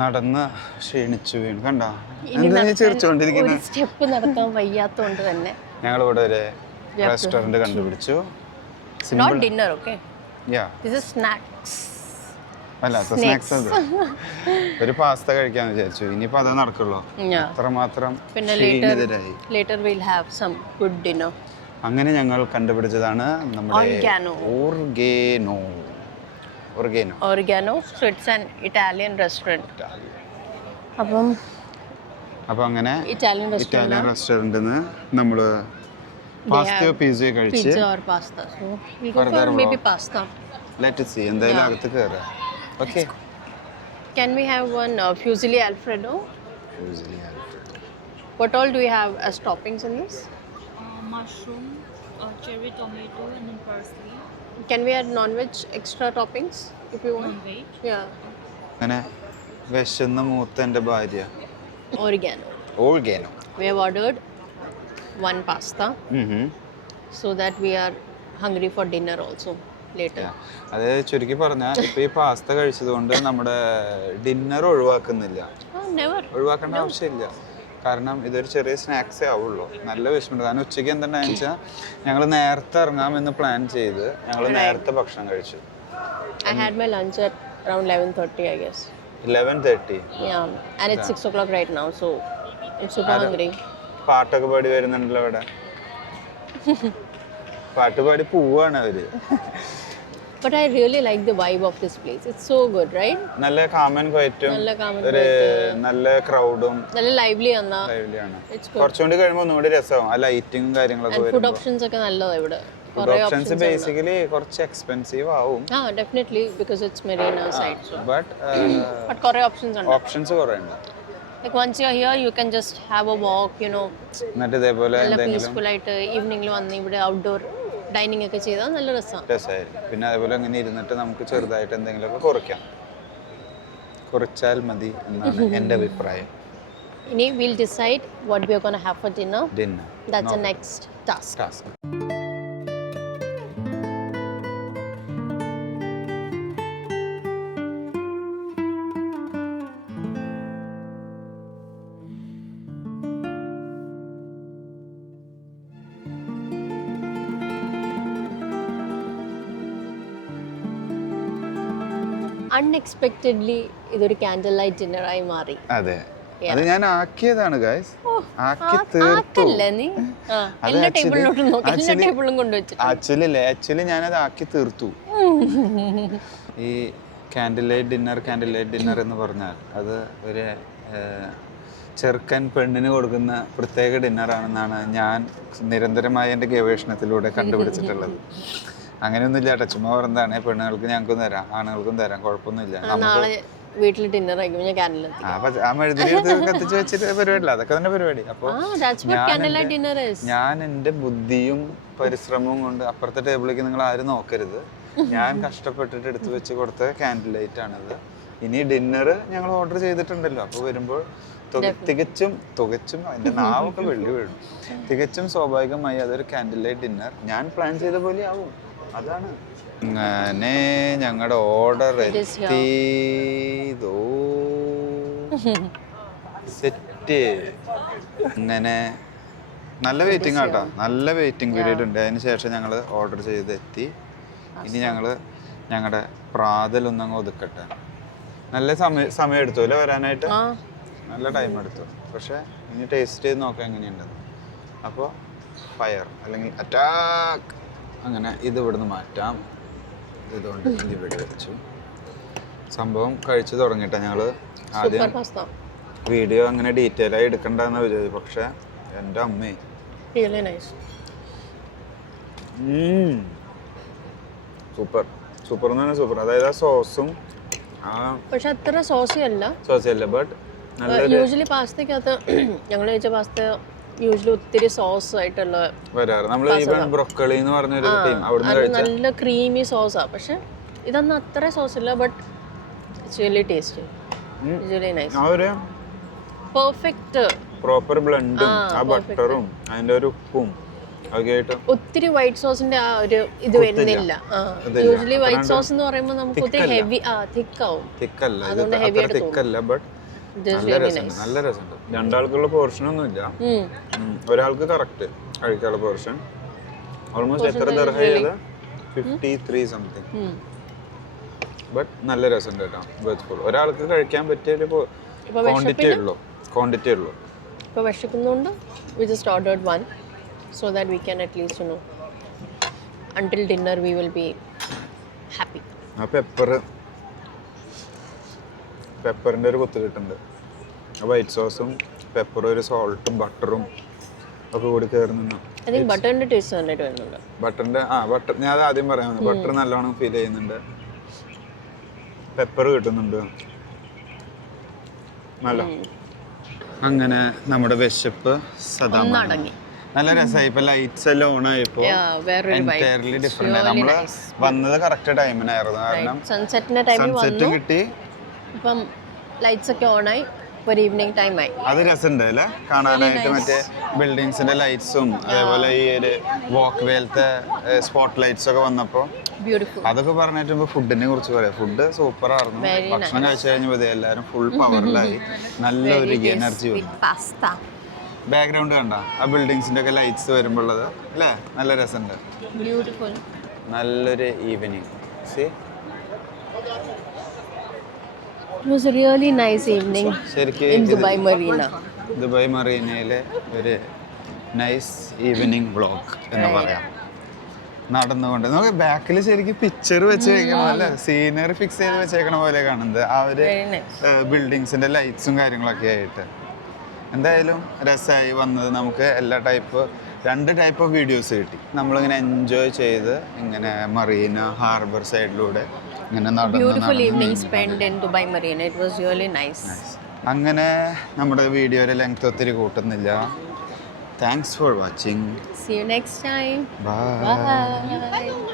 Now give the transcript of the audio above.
നടന്ന് ക്ഷീണിച്ചു വീണു. കണ്ടോ എന്താ ചിരിച്ചോണ്ടിരിക്കുന്നത്? സ്റ്റെപ്പ് നടത്താൻ വയ്യാത്തോണ്ട് തന്നെ ഞങ്ങളിവിടെ ഒരു റെസ്റ്റോറന്റ് കണ്ടുപിടിച്ചു. Not dinner, okay? Yeah, this is snacks. അല്ലാത്ത സ്നാക്സ്. അത് ഒരു പാസ്ത കഴിക്കാന്ന് വിചാരിച്ചു. ഇനിയിപ്പോ അതേ നടക്കുള്ളൂ. അത്രമാത്രം later we'll have some good dinner. അങ്ങനെ ഞങ്ങൾ കണ്ടുപിടിച്ചതാണ് നമ്മുടെ organo. So it's an Italian restaurant. അപ്പോൾ അങ്ങനെ ഇറ്റാലിയൻ റെസ്റ്റോറന്റിൽ നിന്ന് നമ്മള് പാസ്തയോ പിസ്സയോ കഴിച്ച് pizza or pasta. So we'll go for maybe pasta. Let's see എന്തായാലും അകത്ത് കയറാം. Okay. Can we have one fusilli alfredo? What all do we have as toppings in this? Mushroom, cherry tomato, and then parsley. Can we add non-veg extra toppings if you want? Non-veg? Yeah. അങ്ങനെ വിശന്ന മൂത്ത എൻ്റെ ഭാര്യ Oregano. We have ordered one pasta so that we are hungry for dinner also later. അത് ചുരുക്കി പറഞ്ഞാൽ ഇപ്പൊ ഈ pasta കഴിച്ചത് കൊണ്ട് നമ്മുടെ ഡിന്നർ ഒഴിവാക്കുന്നില്ല. ഒഴിവാക്കേണ്ട ആവശ്യമില്ല. കാരണം ഇതൊരു ചെറിയ സ്നാക്സേ ആവുള്ളൂ. നല്ല വിഷമമുണ്ട്. കാരണം ഉച്ചയ്ക്ക് എന്തുണ്ടായെന്ന് വെച്ചാൽ ഞങ്ങൾ നേരത്തെ ഇറങ്ങാമെന്ന് പ്ലാൻ ചെയ്ത് ഞങ്ങൾ നേരത്തെ ഭക്ഷണം കഴിച്ചു. I had my lunch at around 11:30, I guess. 11:30. Yeah, and it's 6 o'clock right now, so I'm super hungry. പാട്ടൊക്കെ പാടി വരുന്നുണ്ടല്ലോ അവിടെ. പാട്ട് പാടി പോവാണ് അവര്. But I really like the vibe of this place. It's so good, right? നല്ല കാമൻ ക്വയറ്റും ഒരു നല്ല ക്രൗഡും നല്ല ലൈവ്ലി ആണ്. കുറച്ചുകൂടി കഴിയുമ്പോൾ ഒന്നുകൂടി രസമാവും. ആ ലൈറ്റിങ്ങും കാര്യങ്ങളൊക്കെ വരും. ഫുഡ് ഓപ്ഷൻസ് ഒക്കെ നല്ലതാണ് ഇവിടെ. ഫുഡ് ഓപ്ഷൻസ് ബേസിക്കലി കുറച്ച് എക്സ്പെൻസീവ് ആവും. Definitely because it's Marina side. But കുറേ ഓപ്ഷൻസ് ഉണ്ട്. ഓപ്ഷൻസ് കുറേ ഉണ്ട്. Like once you're here, you can just have a walk, you know. എന്നിട്ട് ഇതേപോലെ പീസ്ഫുൾ ആയിട്ട് ഈവനിങ്ങിൽ വന്ന് ഇവിടെ ഔട്ട്ഡോർ ഡൈനിങ് ഒക്കെ ചെയ്താൽ നല്ല രസമായിരിക്കും. പിന്നെ അതേപോലെ അങ്ങനെ ഇരുന്നിട്ട് നമുക്ക് ചെറുതായിട്ട് എന്തെങ്കിലുമൊക്കെ കുറയ്ക്കാം. കുറച്ചാൽ മതി എന്നാണ് എൻ്റെ അഭിപ്രായം. ഇനി we'll decide what we are going to have for dinner. That's the next task. Unexpectedly ഇതൊരു ക്യാൻഡിൽ ലൈറ്റ് ഡിന്നറായി മാറി. അതെ, അത് ഞാൻ ആക്കിയതാണ് ഗൈസ്. ആക്കി തീർത്തു. ആക്ച്വലി ഞാനത് ആക്കി തീർത്തു. ഈ ക്യാൻഡിൽ ലൈറ്റ് ഡിന്നർ എന്ന് പറഞ്ഞാൽ അത് ഒരു ചെറുക്കൻ പെണ്ണിന് കൊടുക്കുന്ന പ്രത്യേക ഡിന്നറാണെന്നാണ് ഞാൻ നിരന്തരമായ എൻ്റെ ഗവേഷണത്തിലൂടെ കണ്ടുപിടിച്ചിട്ടുള്ളത്. അങ്ങനെയൊന്നുമില്ല കേട്ടോ, ചുമ്മാ പറഞ്ഞതാണ്. പെണ്ണുങ്ങൾക്ക് ഞങ്ങൾക്കും തരാം, ആണുങ്ങൾക്കും തരാം, കുഴപ്പമൊന്നുമില്ല. വീട്ടിൽ ഡിന്നർ ആ മെഴുതിരി കത്തിച്ച് വെച്ചിട്ട് പരിപാടിയില്ല, അതൊക്കെ തന്നെ പരിപാടി. അപ്പോൾ ഞാൻ എൻ്റെ ബുദ്ധിയും പരിശ്രമവും കൊണ്ട് അപ്പുറത്തെ ടേബിളിലേക്ക് നിങ്ങൾ ആരും നോക്കരുത്. ഞാൻ കഷ്ടപ്പെട്ടിട്ട് എടുത്തു വെച്ച് കൊടുത്ത ക്യാൻഡിൽ ലൈറ്റ് ആണിത്. ഇനി ഡിന്നർ ഞങ്ങൾ ഓർഡർ ചെയ്തിട്ടുണ്ടല്ലോ, അപ്പോൾ വരുമ്പോൾ തികച്ചും അതിൻ്റെ നാവൊക്കെ വെള്ളി വീഴും. തികച്ചും സ്വാഭാവികമായി അതൊരു ക്യാൻഡിൽ ലൈറ്റ് ഡിന്നർ ഞാൻ പ്ലാൻ ചെയ്ത പോലെ ആവും. അതാണ്. അങ്ങനെ ഞങ്ങളുടെ ഓർഡർ എത്തി. സെറ്റ്. അങ്ങനെ നല്ല വെയിറ്റിംഗ് ആട്ടോ, നല്ല വെയിറ്റിംഗ് പീരീഡ് ഉണ്ട്. അതിന് ശേഷം ഞങ്ങൾ ഓർഡർ ചെയ്ത് എത്തി. ഇനി ഞങ്ങളുടെ പ്രാതലൊന്നങ്ങ് ഒതുക്കട്ടെ. നല്ല സമയം എടുത്തു അല്ലേ വരാനായിട്ട്? നല്ല ടൈം എടുത്തു. പക്ഷെ ഇനി ടേസ്റ്റ് ചെയ്ത് നോക്കാം എങ്ങനെയുണ്ടെന്ന്. അപ്പോൾ ഫയർ അല്ലെങ്കിൽ അറ്റാക്ക്. അങ്ങനെ ഇത് ഇവിടുന്ന് മാറ്റാം. ഇതുകൊണ്ട് ഇവിടെ വെച്ചു. സംഭവം കഴിച്ചു തുടങ്ങിയിട്ടാണ് ഞങ്ങൾ. ആദ്യം വീഡിയോ അങ്ങനെ ഡീറ്റെയിൽ ആയി എടുക്കണ്ടെന്ന് വിചാരിച്ചു. പക്ഷെ എൻ്റെ അമ്മേ സൂപ്പർ എന്ന് പറഞ്ഞാൽ സൂപ്പർ. അതായത് ആ സോസും പക്ഷെ അത്ര സോസി അല്ല. ബട്ട് യൂഷ്വലി പാസ്തക്കകത്ത് ഞങ്ങൾ കഴിച്ച പാസ്ത യൂഷ്വലി ഒത്തിരി സോസ് ആയിട്ടുള്ള വരാറ്. നമ്മൾ ഈവൻ ബ്രൊക്കോളി എന്ന് പറഞ്ഞൊരു ടീം അവിടുന്ന് കഴിച്ച നല്ല ക്രീമി സോസാ. പക്ഷെ ഇതൊന്നും അത്ര സോസ് ഇല്ല. But it's really tasty. It's really nice. ആ ഒരു പെർഫെക്റ്റ് പ്രോപ്പർ ബ്ലെൻഡും ആ ബട്ടറും അതിൻ്റെ ഒരു ഉപ്പും ഓക്കെ ആയിട്ട് ഒത്തിരി വൈറ്റ് സോസിന്റെ ആ ഒരു ഇത് വരുന്നില്ല. യൂഷ്വലി വൈറ്റ് സോസ് എന്ന് പറയുമ്പോൾ നമുക്ക് ഒത്തിരി ഹെവി തിക്കാവും. തിക്കല്ല, ഇത് അത്ര തിക്കല്ല, ബട്ട് നല്ല രസമുണ്ട്, നല്ല രസമുണ്ട്. രണ്ടാൾക്കുള്ള പോർഷൻ ഒന്നും ഇല്ല, ഒരാൾക്ക് കറക്റ്റ് കഴിക്കാനുള്ള പോർഷൻ. ഓൾമോസ്റ്റ് എത്ര ദർഹ ചെയ്ത 53 സംതിങ്. ബട്ട് നല്ല രസമുണ്ട് കേട്ടോ. വെജിറ്റബിൾ ഒരാൾക്ക് കഴിക്കാൻ പറ്റിയ ഒരു ക്വാണ്ടിറ്റി ഉള്ളൂ. ഇപ്പോൾ വിശക്കുന്നതുകൊണ്ട് we just ordered one so that we can at least until dinner we will be happy. ആ പെപ്പറിൻ്റെ ഒരു കുത്ത് കിട്ടുന്നുണ്ട്. വൈറ്റ് സോസും പെപ്പറും ഒരു സോൾട്ടും ബട്ടറും ഒക്കെ കൂടി കയറുന്നു. I think ബട്ടറിന്റെ ടേസ്റ്റ് നന്നായിട്ട് വരുന്നുണ്ട്. ബട്ടർ ഞാൻ ആദ്യം പറയാൻ ബട്ടർ നല്ലോണം ഫീൽ ചെയ്യുന്നുണ്ട്. പെപ്പർ കിട്ടുന്നുണ്ട് നല്ല. അങ്ങനെ നമ്മുടെ വിശപ്പ് അടങ്ങി. നല്ല രസമായി. ഇപ്പൊ ലൈറ്റ്സ് എല്ലാം ഓൺ ആയപ്പോ എൻറ്റയർലി ഡിഫറെന്റ്. നമ്മള് വന്നത് കറക്റ്റ് ടൈമിനായിരുന്നു, കാരണം സൺസെറ്റും കിട്ടി, ഇപ്പം ലൈറ്റ്സ് ഒക്കെ ഓൺ ആയി, ഒരു ഈവനിങ് ടൈം ആയി. അത് രസമുണ്ട് അല്ലേ കാണാനായിട്ട്. മറ്റേ ബിൽഡിങ്സിന്റെ ലൈറ്റ്സും അതേപോലെ ഈ ഒരു വാക്ക് വേലത്തെ സ്പോട്ട് ലൈറ്റ്സ് ഒക്കെ വന്നപ്പോ അതൊക്കെ പറഞ്ഞിട്ട് ഫുഡിനെ കുറിച്ച് പറയാം. ഫുഡ് സൂപ്പർ ആയിരുന്നു. ഭക്ഷണം കഴിച്ചു കഴിഞ്ഞപ്പോ എല്ലാരും ഫുൾ പവറിലായി, നല്ലൊരു എനർജി വന്നു. ബാക്ക്ഗ്രൗണ്ട് കണ്ട ആ ബിൽഡിങ്സിന്റെ ഒക്കെ ലൈറ്റ്സ് വരുമ്പോഴത് അല്ലേ, നല്ല രസമുണ്ട്. നല്ലൊരു evening. It was a really nice evening in Dubai Marina. Dubai മറീനയിലെ ഒരു നൈസ് ഈവനിങ് വ്ളോഗ് എന്ന് പറയാം. നടന്നുകൊണ്ട് നമുക്ക് ബാക്കിൽ ശരിക്കും പിക്ചർ വെച്ച് വെക്കണം, അല്ല സീനറി ഫിക്സ് ചെയ്ത് വെച്ചേക്കണ പോലെ കാണുന്നത് ആ ഒരു ബിൽഡിങ്സിന്റെ ലൈറ്റ്സും കാര്യങ്ങളൊക്കെ ആയിട്ട്. എന്തായാലും രസമായി വന്നത്. നമുക്ക് രണ്ട് ടൈപ്പ് ഓഫ് വീഡിയോസ് കിട്ടി. നമ്മളിങ്ങനെ എൻജോയ് ചെയ്ത് ഇങ്ങനെ മറീന ഹാർബർ സൈഡിലൂടെ ഇങ്ങനെ Beautiful evening spent in Dubai Marina. It was really nice. അങ്ങനെ നമ്മുടെ വീഡിയോയുടെ ലെങ്ത് ഒത്തിരി കൂട്ടുന്നില്ല. Thanks for watching. See you next time. Bye. Bye.